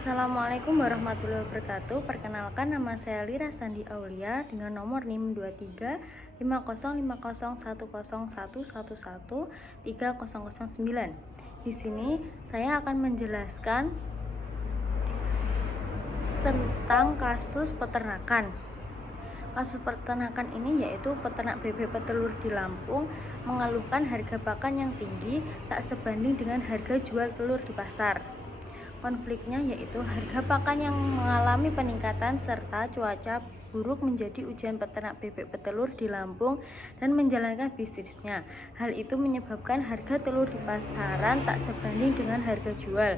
Assalamualaikum warahmatullahi wabarakatuh. Perkenalkan, nama saya Lira Sandi Aulia dengan nomor NIM 23505011113009. Di sini saya akan menjelaskan tentang kasus peternakan. Kasus peternakan ini yaitu peternak bebek petelur di Lampung mengeluhkan harga pakan yang tinggi tak sebanding dengan harga jual telur di pasar. Konfliknya yaitu harga pakan yang mengalami peningkatan serta cuaca buruk menjadi ujian peternak bebek petelur di Lampung dan menjalankan bisnisnya. Hal itu menyebabkan harga telur di pasaran tak sebanding dengan harga jual.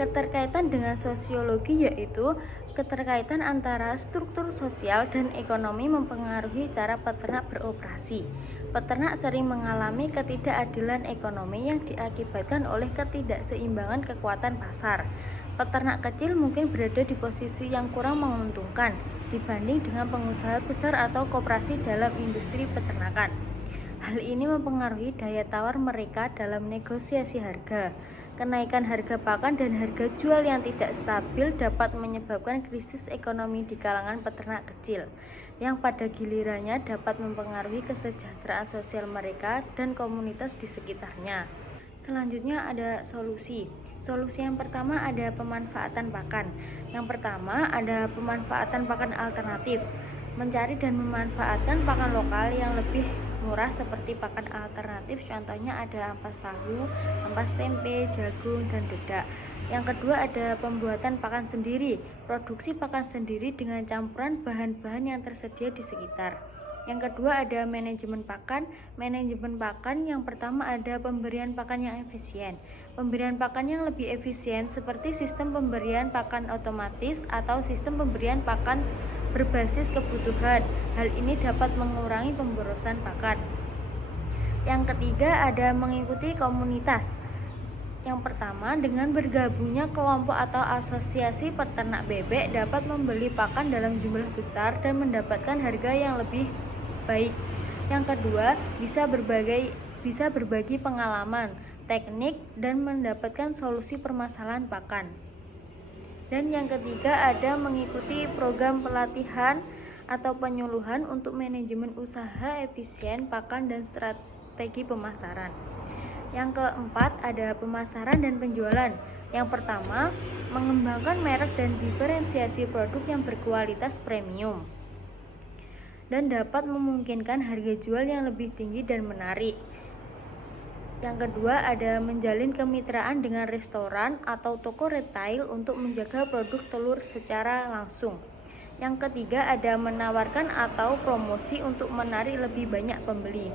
Keterkaitan dengan sosiologi yaitu keterkaitan antara struktur sosial dan ekonomi mempengaruhi cara peternak beroperasi. Peternak sering mengalami ketidakadilan ekonomi yang diakibatkan oleh ketidakseimbangan kekuatan pasar. Peternak kecil mungkin berada di posisi yang kurang menguntungkan dibanding dengan pengusaha besar atau koperasi dalam industri peternakan. Hal ini mempengaruhi daya tawar mereka dalam negosiasi harga. Kenaikan harga pakan dan harga jual yang tidak stabil dapat menyebabkan krisis ekonomi di kalangan peternak kecil, yang pada gilirannya dapat mempengaruhi kesejahteraan sosial mereka dan komunitas di sekitarnya. Selanjutnya ada solusi. Solusi yang pertama ada pemanfaatan pakan. Yang pertama ada pemanfaatan pakan alternatif. Mencari dan memanfaatkan pakan lokal yang lebih murah seperti pakan alternatif, contohnya ada ampas tahu, ampas tempe, jagung, dan dedak. Yang kedua ada pembuatan pakan sendiri, produksi pakan sendiri dengan campuran bahan-bahan yang tersedia di sekitar. Yang kedua ada manajemen pakan. Manajemen pakan yang pertama ada pemberian pakan yang efisien. Pemberian pakan yang lebih efisien seperti sistem pemberian pakan otomatis atau sistem pemberian pakan berbasis kebutuhan. Hal ini dapat mengurangi pemborosan pakan. Yang ketiga ada mengikuti komunitas. Yang pertama, dengan bergabungnya kelompok atau asosiasi peternak bebek dapat membeli pakan dalam jumlah besar dan mendapatkan harga yang lebih baik. Yang kedua, bisa berbagi pengalaman, teknik, dan mendapatkan solusi permasalahan pakan. Dan yang ketiga ada mengikuti program pelatihan atau penyuluhan untuk manajemen usaha efisien pakan dan strategi pemasaran. Yang keempat ada pemasaran dan penjualan. Yang pertama, mengembangkan merek dan diferensiasi produk yang berkualitas premium dan dapat memungkinkan harga jual yang lebih tinggi dan menarik. Yang kedua ada menjalin kemitraan dengan restoran atau toko retail untuk menjaga produk telur secara langsung. Yang ketiga ada menawarkan atau promosi untuk menarik lebih banyak pembeli.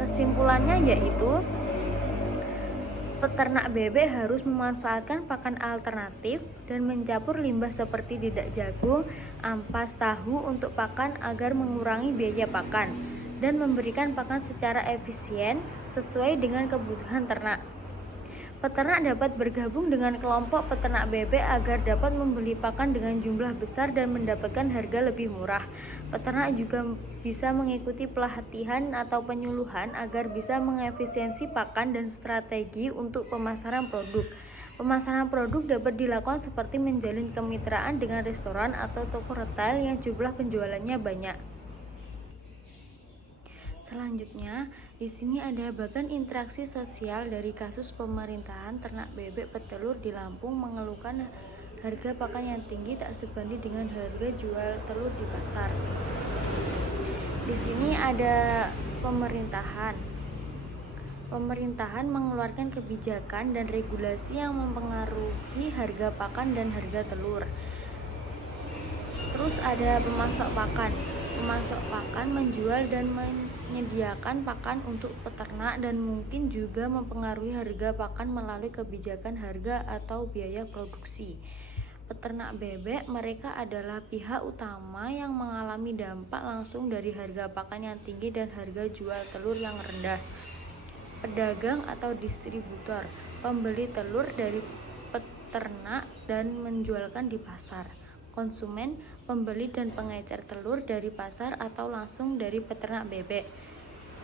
Kesimpulannya yaitu peternak bebek harus memanfaatkan pakan alternatif dan mencampur limbah seperti dedak jagung, ampas tahu untuk pakan agar mengurangi biaya pakan dan memberikan pakan secara efisien sesuai dengan kebutuhan ternak. Peternak dapat bergabung dengan kelompok peternak bebek agar dapat membeli pakan dengan jumlah besar dan mendapatkan harga lebih murah. Peternak juga bisa mengikuti pelatihan atau penyuluhan agar bisa mengefisiensi pakan dan strategi untuk pemasaran produk. Pemasaran produk dapat dilakukan seperti menjalin kemitraan dengan restoran atau toko retail yang jumlah penjualannya banyak. Selanjutnya, di sini ada bagan interaksi sosial dari kasus pemerintahan ternak bebek petelur di Lampung mengeluhkan harga pakan yang tinggi tak sebanding dengan harga jual telur di pasar. Di sini ada pemerintahan. Pemerintahan mengeluarkan kebijakan dan regulasi yang mempengaruhi harga pakan dan harga telur. Terus ada pemasok pakan. Pemasok pakan menjual dan menyediakan pakan untuk peternak dan mungkin juga mempengaruhi harga pakan melalui kebijakan harga atau biaya produksi. Peternak bebek mereka adalah pihak utama yang mengalami dampak langsung dari harga pakan yang tinggi dan harga jual telur yang rendah. pedagang atau distributor, pembeli telur dari peternak dan menjualkan di pasar. Konsumen, pembeli dan pengecer telur dari pasar atau langsung dari peternak bebek.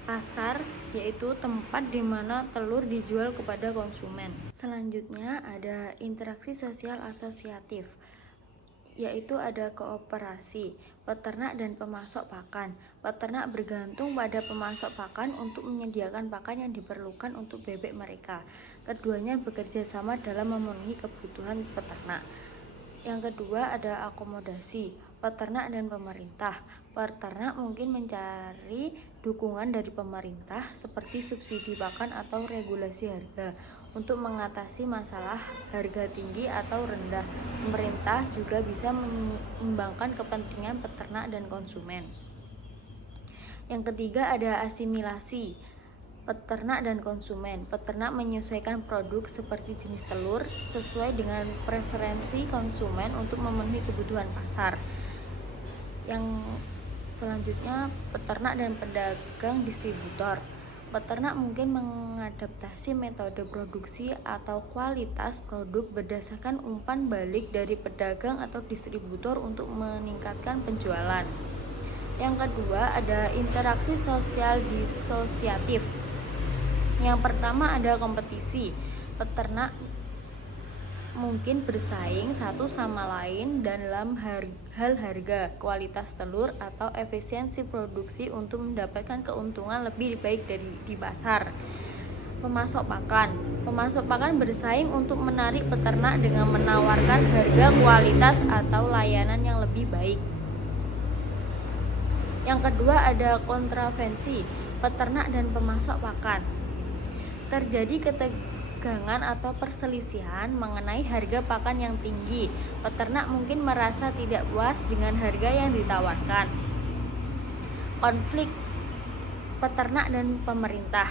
Pasar, yaitu tempat di mana telur dijual kepada konsumen. Selanjutnya ada interaksi sosial asosiatif, yaitu ada kooperasi, peternak dan pemasok pakan. Peternak bergantung pada pemasok pakan untuk menyediakan pakan yang diperlukan untuk bebek mereka. Keduanya bekerja sama dalam memenuhi kebutuhan peternak. Yang kedua ada akomodasi, peternak dan pemerintah. Peternak mungkin mencari dukungan dari pemerintah seperti subsidi pakan atau regulasi harga untuk mengatasi masalah harga tinggi atau rendah. Pemerintah juga bisa menyeimbangkan kepentingan peternak dan konsumen. Yang ketiga ada asimilasi, peternak dan konsumen. Peternak menyesuaikan produk seperti jenis telur sesuai dengan preferensi konsumen untuk memenuhi kebutuhan pasar. Yang selanjutnya peternak dan pedagang distributor. Peternak mungkin mengadaptasi metode produksi atau kualitas produk berdasarkan umpan balik dari pedagang atau distributor untuk meningkatkan penjualan. Yang kedua ada interaksi sosial disosiatif. Yang pertama ada kompetisi. Peternak mungkin bersaing satu sama lain dalam hal harga, kualitas telur, atau efisiensi produksi untuk mendapatkan keuntungan lebih baik dari di pasar. Pemasok pakan bersaing untuk menarik peternak dengan menawarkan harga, kualitas, atau layanan yang lebih baik. Yang kedua ada kontravensi, peternak dan pemasok pakan. Terjadi ketegangan atau perselisihan mengenai harga pakan yang tinggi. Peternak mungkin merasa tidak puas dengan harga yang ditawarkan. Konflik peternak dan pemerintah.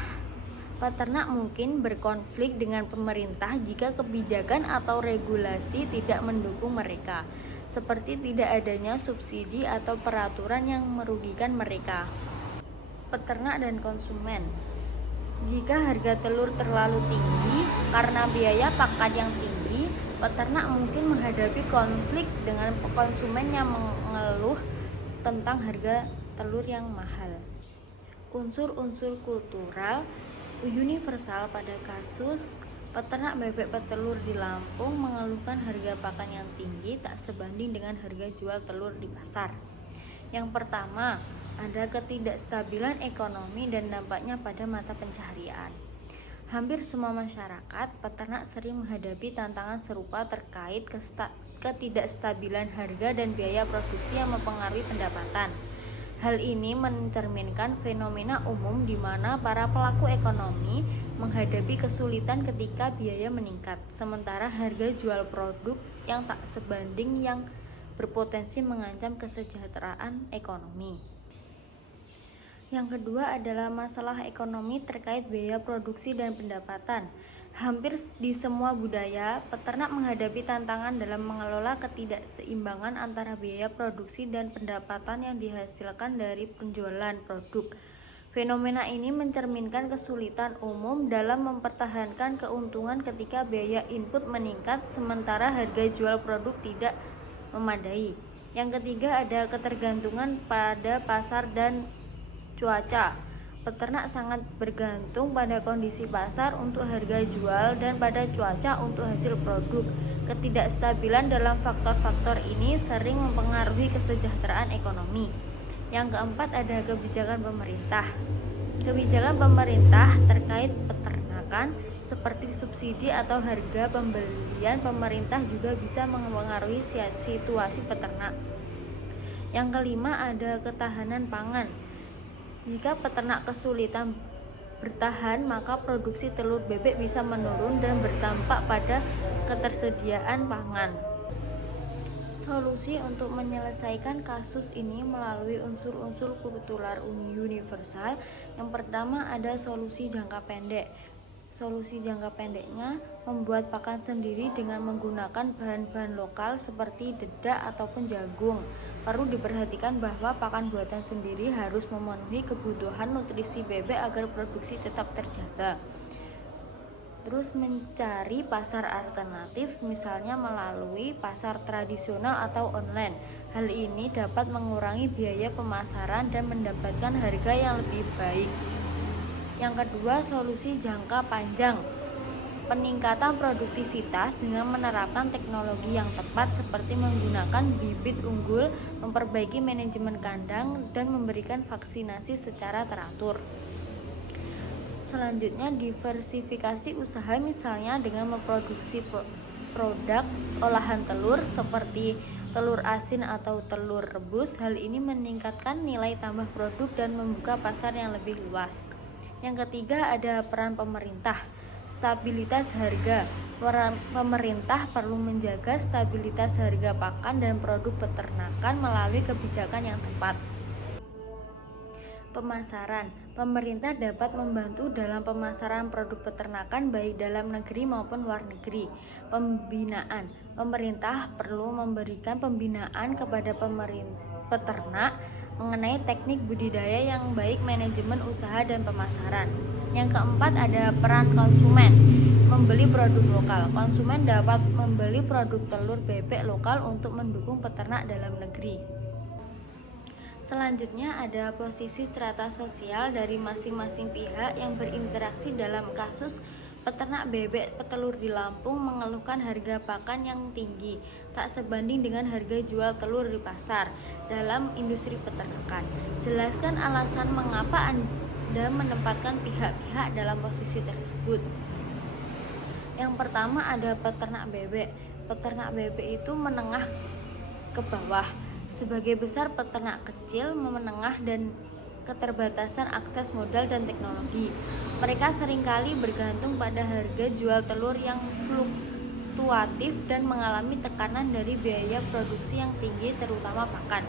Peternak mungkin berkonflik dengan pemerintah jika kebijakan atau regulasi tidak mendukung mereka, seperti tidak adanya subsidi atau peraturan yang merugikan mereka. Peternak dan konsumen. Jika harga telur terlalu tinggi karena biaya pakan yang tinggi, peternak mungkin menghadapi konflik dengan konsumen yang mengeluh tentang harga telur yang mahal. Unsur-unsur kultural universal pada kasus peternak bebek petelur di Lampung mengeluhkan harga pakan yang tinggi tak sebanding dengan harga jual telur di pasar. Yang pertama, ada ketidakstabilan ekonomi dan dampaknya pada mata pencaharian. Hampir semua masyarakat peternak sering menghadapi tantangan serupa terkait ketidakstabilan harga dan biaya produksi yang mempengaruhi pendapatan. Hal ini mencerminkan fenomena umum di mana para pelaku ekonomi menghadapi kesulitan ketika biaya meningkat, sementara harga jual produk yang tak sebanding yang berpotensi mengancam kesejahteraan ekonomi. Yang kedua adalah masalah ekonomi terkait biaya produksi dan pendapatan. Hampir di semua budaya, peternak menghadapi tantangan dalam mengelola ketidakseimbangan antara biaya produksi dan pendapatan yang dihasilkan dari penjualan produk. Fenomena ini mencerminkan kesulitan umum dalam mempertahankan keuntungan ketika biaya input meningkat sementara harga jual produk tidak memadai. Yang ketiga ada ketergantungan pada pasar dan cuaca. Peternak sangat bergantung pada kondisi pasar untuk harga jual dan pada cuaca untuk hasil produk. Ketidakstabilan dalam faktor-faktor ini sering mempengaruhi kesejahteraan ekonomi. Yang keempat ada kebijakan pemerintah. Kebijakan pemerintah terkait peternakan seperti subsidi atau harga pembelian pemerintah juga bisa mempengaruhi situasi peternak. Yang kelima ada ketahanan pangan. Jika peternak kesulitan bertahan, maka produksi telur bebek bisa menurun dan berdampak pada ketersediaan pangan. Solusi untuk menyelesaikan kasus ini melalui unsur-unsur kultural universal. Yang pertama ada solusi jangka pendek. Solusi jangka pendeknya membuat pakan sendiri dengan menggunakan bahan-bahan lokal seperti dedak ataupun jagung. Perlu diperhatikan bahwa pakan buatan sendiri harus memenuhi kebutuhan nutrisi bebek agar produksi tetap terjaga. Terus mencari pasar alternatif, misalnya melalui pasar tradisional atau online. Hal ini dapat mengurangi biaya pemasaran dan mendapatkan harga yang lebih baik. Yang kedua, solusi jangka panjang. Peningkatan produktivitas dengan menerapkan teknologi yang tepat seperti menggunakan bibit unggul, memperbaiki manajemen kandang, dan memberikan vaksinasi secara teratur. Selanjutnya, diversifikasi usaha, misalnya dengan memproduksi produk olahan telur seperti telur asin atau telur rebus. Hal ini meningkatkan nilai tambah produk dan membuka pasar yang lebih luas. Yang ketiga, ada peran pemerintah. Stabilitas harga. Pemerintah perlu menjaga stabilitas harga pakan dan produk peternakan melalui kebijakan yang tepat. Pemasaran. Pemerintah dapat membantu dalam pemasaran produk peternakan baik dalam negeri maupun luar negeri. Pembinaan. Pemerintah perlu memberikan pembinaan kepada peternak mengenai teknik budidaya yang baik, manajemen usaha dan pemasaran. Yang keempat, ada peran konsumen. Membeli produk lokal. Konsumen dapat membeli produk telur bebek lokal untuk mendukung peternak dalam negeri. Selanjutnya, ada posisi strata sosial dari masing-masing pihak yang berinteraksi dalam kasus peternak bebek petelur di Lampung mengeluhkan harga pakan yang tinggi, tak sebanding dengan harga jual telur di pasar dalam industri peternakan. Jelaskan alasan mengapa Anda menempatkan pihak-pihak dalam posisi tersebut. Yang pertama, ada peternak bebek. Peternak bebek itu menengah ke bawah. Sebagai besar peternak kecil, menengah dan keterbatasan akses modal dan teknologi. Mereka seringkali bergantung pada harga jual telur yang fluktuatif dan mengalami tekanan dari biaya produksi yang tinggi, terutama pakan.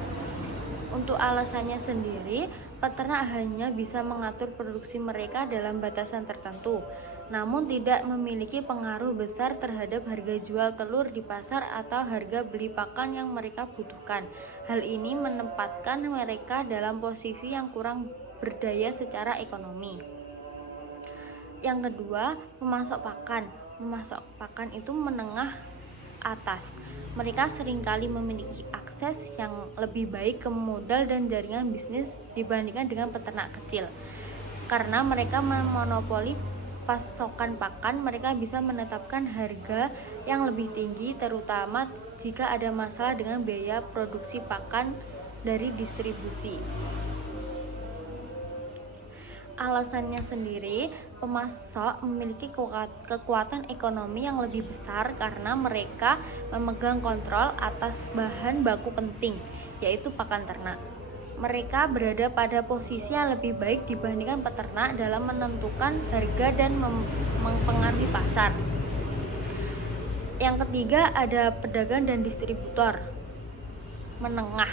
Untuk alasannya sendiri, peternak hanya bisa mengatur produksi mereka dalam batasan tertentu, namun tidak memiliki pengaruh besar terhadap harga jual telur di pasar atau harga beli pakan yang mereka butuhkan. Hal ini menempatkan mereka dalam posisi yang kurang berdaya secara ekonomi. Yang kedua, pemasok pakan. Pemasok pakan itu menengah atas. Mereka seringkali memiliki akses yang lebih baik ke modal dan jaringan bisnis dibandingkan dengan peternak kecil. Karena mereka memonopoli pasokan pakan, mereka bisa menetapkan harga yang lebih tinggi, terutama jika ada masalah dengan biaya produksi pakan dari distribusi. Alasannya sendiri, pemasok memiliki kekuatan ekonomi yang lebih besar karena mereka memegang kontrol atas bahan baku penting, yaitu pakan ternak. Mereka berada pada posisi yang lebih baik dibandingkan peternak dalam menentukan harga dan mempengaruhi pasar. Yang ketiga, ada pedagang dan distributor. Menengah,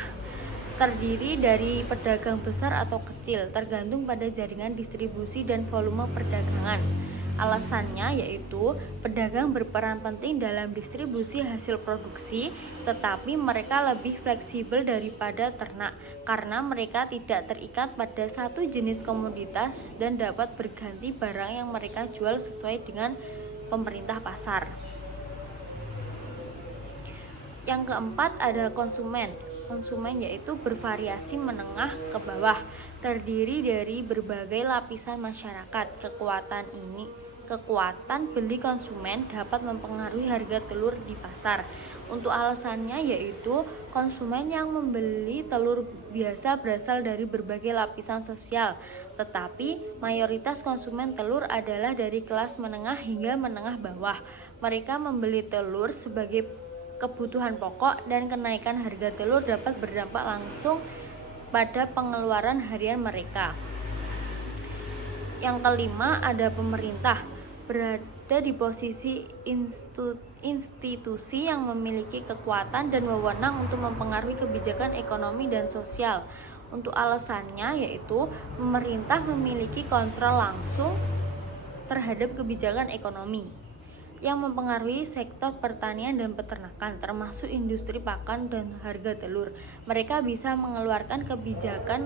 terdiri dari pedagang besar atau kecil, tergantung pada jaringan distribusi dan volume perdagangan. Alasannya yaitu pedagang berperan penting dalam distribusi hasil produksi, tetapi mereka lebih fleksibel daripada ternak karena mereka tidak terikat pada satu jenis komoditas dan dapat berganti barang yang mereka jual sesuai dengan pemerintah pasar. Yang keempat, ada konsumen. Konsumen yaitu bervariasi menengah ke bawah, terdiri dari berbagai lapisan masyarakat. Kekuatan beli konsumen dapat mempengaruhi harga telur di pasar. Untuk alasannya yaitu konsumen yang membeli telur biasa berasal dari berbagai lapisan sosial, tetapi mayoritas konsumen telur adalah dari kelas menengah hingga menengah bawah. Mereka membeli telur sebagai kebutuhan pokok dan kenaikan harga telur dapat berdampak langsung pada pengeluaran harian mereka. Yang kelima, ada pemerintah. Berada di posisi institusi yang memiliki kekuatan dan wewenang untuk mempengaruhi kebijakan ekonomi dan sosial. Untuk alasannya yaitu pemerintah memiliki kontrol langsung terhadap kebijakan ekonomi yang mempengaruhi sektor pertanian dan peternakan, termasuk industri pakan dan harga telur. Mereka bisa mengeluarkan kebijakan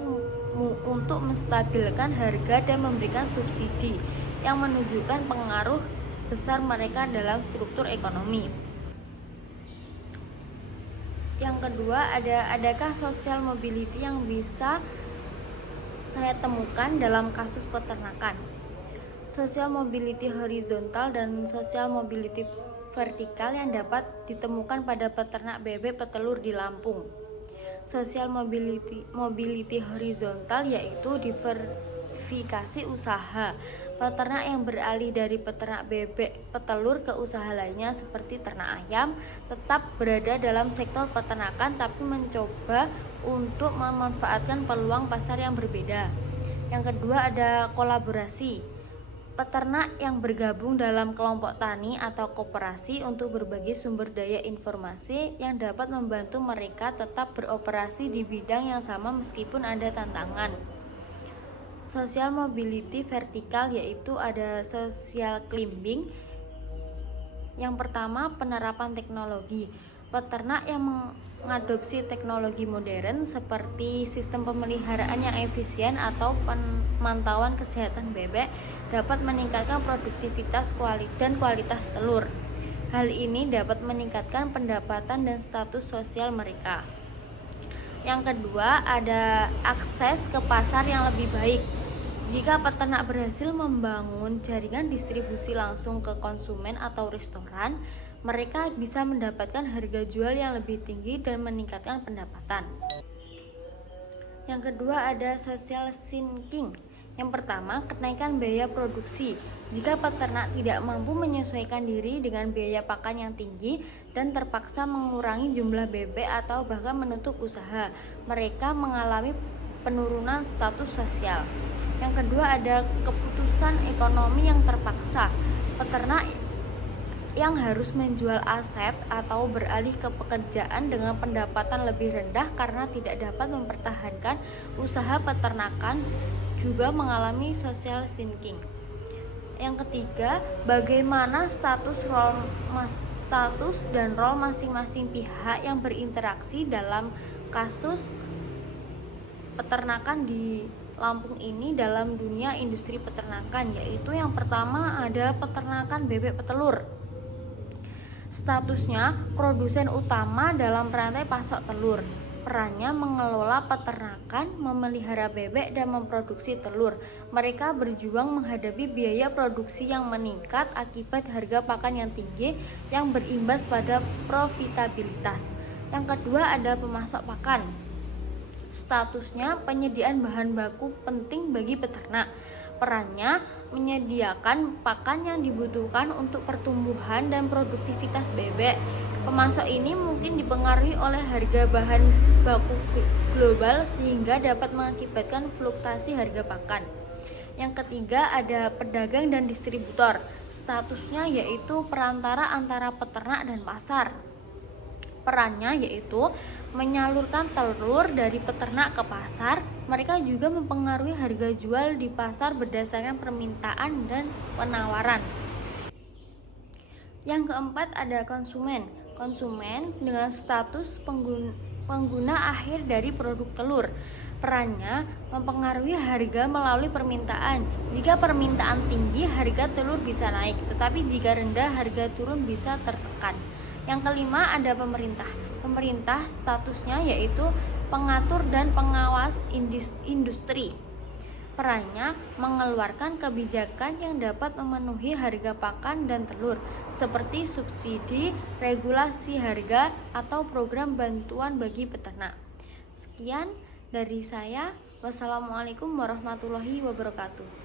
untuk menstabilkan harga dan memberikan subsidi yang menunjukkan pengaruh besar mereka dalam struktur ekonomi. Yang kedua, adakah social mobility yang bisa saya temukan dalam kasus peternakan? Social mobility horizontal dan social mobility vertikal yang dapat ditemukan pada peternak bebek petelur di Lampung. Social mobility horizontal yaitu diversifikasi usaha. Peternak yang beralih dari peternak bebek petelur ke usaha lainnya seperti ternak ayam tetap berada dalam sektor peternakan tapi mencoba untuk memanfaatkan peluang pasar yang berbeda. Yang kedua, ada kolaborasi. Peternak yang bergabung dalam kelompok tani atau koperasi untuk berbagi sumber daya informasi yang dapat membantu mereka tetap beroperasi di bidang yang sama meskipun ada tantangan. Social mobility vertikal yaitu ada social climbing. Yang pertama, penerapan teknologi. Peternak yang mengadopsi teknologi modern seperti sistem pemeliharaan yang efisien atau pemantauan kesehatan bebek dapat meningkatkan produktivitas dan kualitas telur. Hal ini dapat meningkatkan pendapatan dan status sosial mereka. Yang kedua, ada akses ke pasar yang lebih baik. Jika peternak berhasil membangun jaringan distribusi langsung ke konsumen atau restoran, mereka bisa mendapatkan harga jual yang lebih tinggi dan meningkatkan pendapatan. Yang kedua, ada social sinking. Yang pertama, kenaikan biaya produksi. Jika peternak tidak mampu menyesuaikan diri dengan biaya pakan yang tinggi dan terpaksa mengurangi jumlah bebek atau bahkan menutup usaha, mereka mengalami penurunan status sosial. Yang kedua, ada keputusan ekonomi yang terpaksa. Peternak yang harus menjual aset atau beralih ke pekerjaan dengan pendapatan lebih rendah karena tidak dapat mempertahankan usaha peternakan juga mengalami social sinking. Yang ketiga, bagaimana status dan role masing-masing pihak yang berinteraksi dalam kasus peternakan di Lampung ini dalam dunia industri peternakan, yaitu yang pertama ada peternakan bebek petelur. Statusnya produsen utama dalam rantai pasok telur. Perannya mengelola peternakan, memelihara bebek dan memproduksi telur. Mereka berjuang menghadapi biaya produksi yang meningkat akibat harga pakan yang tinggi yang berimbas pada profitabilitas. Yang kedua, ada pemasok pakan. Statusnya penyediaan bahan baku penting bagi peternak. Perannya menyediakan pakan yang dibutuhkan untuk pertumbuhan dan produktivitas bebek. Pemasok ini mungkin dipengaruhi oleh harga bahan baku global sehingga dapat mengakibatkan fluktuasi harga pakan. Yang ketiga, ada pedagang dan distributor. Statusnya yaitu perantara antara peternak dan pasar. Perannya yaitu menyalurkan telur dari peternak ke pasar. Mereka juga mempengaruhi harga jual di pasar berdasarkan permintaan dan penawaran. Yang keempat, ada konsumen. Konsumen dengan status pengguna akhir dari produk telur. Perannya mempengaruhi harga melalui permintaan. Jika permintaan tinggi, harga telur bisa naik, tetapi jika rendah, harga turun bisa tertekan. Yang kelima, ada pemerintah. Pemerintah statusnya yaitu pengatur dan pengawas industri. Perannya mengeluarkan kebijakan yang dapat memenuhi harga pakan dan telur, seperti subsidi, regulasi harga, atau program bantuan bagi peternak. Sekian dari saya. Wassalamualaikum warahmatullahi wabarakatuh.